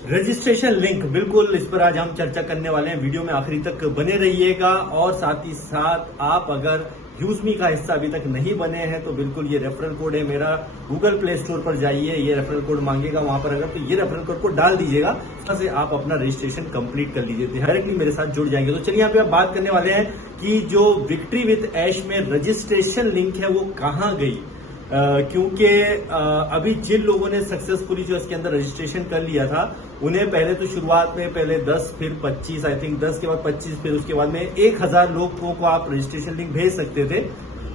Registration link, बिल्कुल इस पर आज हम चर्चा करने वाले हैं। वीडियो में आखिरी तक बने रहिएगा और साथ ही साथ आप अगर यूजमी का हिस्सा अभी तक नहीं बने हैं तो बिल्कुल ये रेफरल कोड है मेरा, गूगल प्ले स्टोर पर जाइए, ये रेफरल कोड मांगेगा वहां पर, अगर तो ये रेफरल कोड को डाल दीजिएगा, से आप अपना रजिस्ट्रेशन कंप्लीट कर लीजिए, डायरेक्टली मेरे साथ जुड़ जाएंगे। तो चलिए यहाँ पे आप बात करने वाले हैं कि जो विक्ट्री विद ऐश में रजिस्ट्रेशन लिंक है वो कहाँ गई। क्योंकि अभी जिन लोगों ने सक्सेसफुली जो इसके अंदर रजिस्ट्रेशन कर लिया था उन्हें पहले तो शुरुआत में पहले 10 फिर 25, आई थिंक 10 के बाद 25, फिर उसके बाद में 1000 लोगों को आप रजिस्ट्रेशन लिंक भेज सकते थे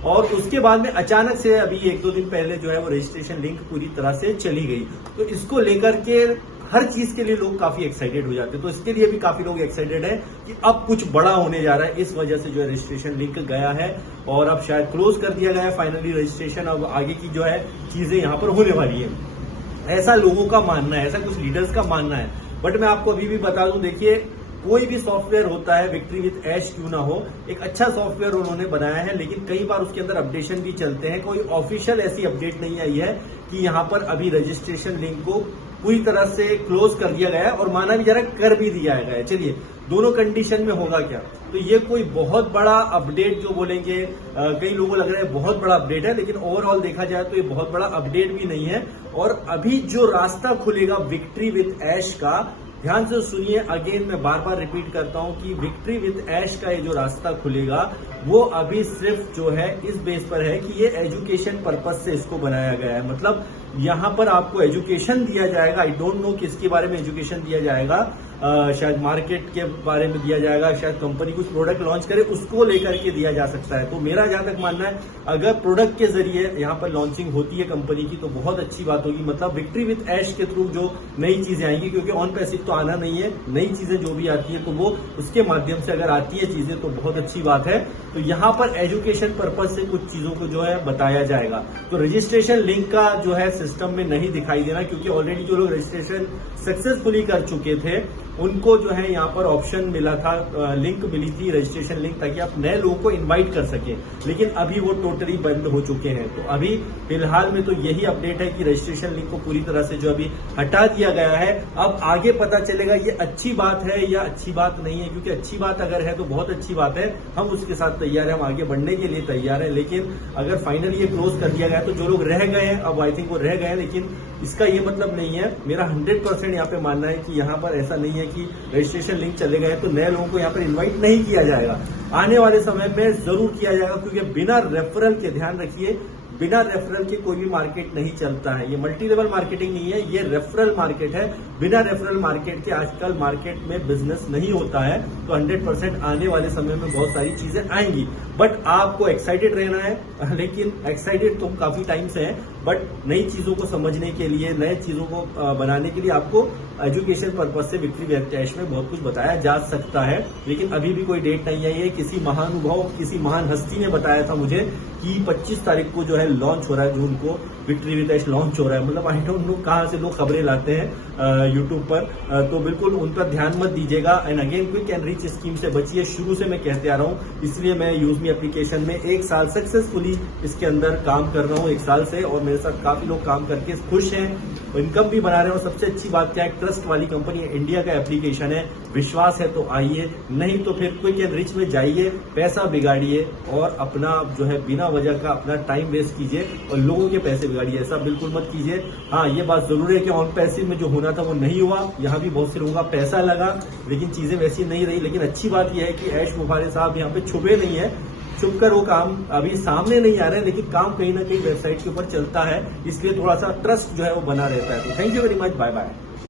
और उसके बाद में अचानक से अभी 1-2 दिन पहले जो है वो रजिस्ट्रेशन लिंक पूरी तरह से चली गई। तो इसको लेकर के हर चीज के लिए लोग काफी एक्साइटेड हो जाते हैं, तो इसके लिए भी काफी लोग एक्साइटेड है कि अब कुछ बड़ा होने जा रहा है। इस वजह से जो है रजिस्ट्रेशन लिंक गया है और अब शायद क्लोज कर दिया गया है फाइनली रजिस्ट्रेशन। अब आगे की जो है चीजें यहां पर होने वाली है, ऐसा लोगों का मानना है, ऐसा कुछ लीडर्स का मानना है। बट मैं आपको अभी भी बता दूं, देखिए कोई भी सॉफ्टवेयर होता है, विक्ट्री विद ऐश क्यों ना हो, एक अच्छा सॉफ्टवेयर उन्होंने बनाया है, लेकिन कई बार उसके अंदर अपडेशन भी चलते हैं। कोई ऑफिशियल ऐसी अपडेट नहीं आई है कि यहां पर अभी रजिस्ट्रेशन लिंक को पूरी तरह से क्लोज कर दिया गया है और माना भी जा रहा है कर भी दिया गया है। चलिए दोनों कंडीशन में होगा क्या, तो ये कोई बहुत बड़ा अपडेट जो बोलेंगे, कई लोगों को लग रहा है बहुत बड़ा अपडेट है, लेकिन ओवरऑल देखा जाए तो ये बहुत बड़ा अपडेट भी नहीं है। और अभी जो रास्ता खुलेगा विक्ट्री विद ऐश का, ध्यान से सुनिए, अगेन मैं बार बार रिपीट करता हूं कि विक्ट्री विद ऐश का ये जो रास्ता खुलेगा वो अभी सिर्फ जो है इस बेस पर है कि ये एजुकेशन पर्पज से इसको बनाया गया है। मतलब यहां पर आपको एजुकेशन दिया जाएगा, आई डोंट नो किसके बारे में एजुकेशन दिया जाएगा, शायद मार्केट के बारे में दिया जाएगा, शायद कंपनी कुछ प्रोडक्ट लॉन्च करे उसको लेकर के दिया जा सकता है। तो मेरा जहां तक मानना है अगर प्रोडक्ट के जरिए यहां पर लॉन्चिंग होती है कंपनी की तो बहुत अच्छी बात होगी। मतलब विक्ट्री विद ऐश के थ्रू जो नई चीजें आएंगी, क्योंकि ऑन पैसिव तो आना नहीं है, नई चीजें जो भी आती है तो वो उसके माध्यम से अगर आती है चीजें तो बहुत अच्छी बात है। तो यहां पर एजुकेशन पर्पज से कुछ चीजों को जो है बताया जाएगा। तो रजिस्ट्रेशन लिंक का जो है सिस्टम में नहीं दिखाई देना, क्योंकि ऑलरेडी जो लोग रजिस्ट्रेशन सक्सेसफुली कर चुके थे उनको जो है यहाँ पर ऑप्शन मिला था, लिंक मिली थी रजिस्ट्रेशन लिंक, ताकि आप नए लोगों को इनवाइट कर सकें, लेकिन अभी वो टोटली बंद हो चुके हैं। तो अभी फिलहाल में तो यही अपडेट है कि रजिस्ट्रेशन लिंक को पूरी तरह से जो अभी हटा दिया गया है। अब आगे पता चलेगा ये अच्छी बात है या अच्छी बात नहीं है, क्योंकि अच्छी बात अगर है तो बहुत अच्छी बात है, हम उसके साथ तैयार है, हम आगे बढ़ने के लिए तैयार है। लेकिन अगर फाइनली ये क्लोज कर दिया गया तो जो लोग रह गए हैं, अब आई थिंक वो रह गए हैं, लेकिन इसका ये मतलब नहीं है, मेरा 100% यहाँ पे मानना है कि यहाँ पर ऐसा नहीं है कि रजिस्ट्रेशन लिंक चले गए तो नए लोगों को यहाँ पर इनवाइट नहीं किया जाएगा। आने वाले समय में जरूर किया जाएगा, क्योंकि बिना रेफरल के, ध्यान रखिए, बिना रेफरल के कोई भी मार्केट नहीं चलता है। ये मल्टी लेवल मार्केटिंग नहीं है, ये रेफरल मार्केट है। बिना रेफरल मार्केट के आजकल मार्केट में बिजनेस नहीं होता है। तो 100% आने वाले समय में बहुत सारी चीजें आएंगी, बट आपको एक्साइटेड रहना है। लेकिन एक्साइटेड तो काफी टाइम से है, बट नई चीजों को समझने के लिए, नए चीजों को बनाने के लिए आपको एजुकेशन पर्पज से विक्ट्री विद ऐश में बहुत कुछ बताया जा सकता है। लेकिन अभी भी कोई डेट नहीं आई है। किसी महानुभाव, किसी महान हस्ती ने बताया था मुझे कि 25 तारीख को जो है लॉन्च हो रहा है, जून को विक्ट्री विद ऐश लॉन्च हो रहा है। मतलब आई डोंट नो कहां से लोग खबरें लाते हैं यूट्यूब पर, तो बिल्कुल उन पर ध्यान मत दीजिएगा। And again quick and rich scheme से बचिए, शुरू से मैं कहते आ रहा हूं, इसलिए मैं यूजमी एप्लीकेशन में 1 साल सक्सेसफुली इसके अंदर काम कर रहा हूं, 1 साल से, और मेरे साथ काफी लोग काम करके खुश हैं, इनकम भी बना रहे हैं। और सबसे अच्छी बात क्या है, ट्रस्ट वाली कंपनी है, इंडिया का एप्लीकेशन है, विश्वास है तो आइए, नहीं तो फिर क्विक एंड रिच में जाइए, पैसा बिगाड़िए और अपना जो है बिना वजह का अपना टाइम वेस्ट कीजिए और लोगों के पैसे बिगाड़िए, ऐसा बिल्कुल मत कीजिए। हाँ, ये बात जरूर है कि ऑन पैसिव में जो होना था वो नहीं हुआ, यहाँ भी बहुत से लोगों का पैसा लगा, लेकिन चीजें वैसी नहीं रही। लेकिन अच्छी बात यह है कि ऐश मुखारे साहब यहाँ पे छुपे नहीं है, छुपकर वो काम अभी सामने नहीं आ रहे हैं, लेकिन काम कहीं ना कहीं वेबसाइट के ऊपर चलता है, इसलिए थोड़ा सा ट्रस्ट जो है वो बना रहता है। तो thank you very much, bye bye.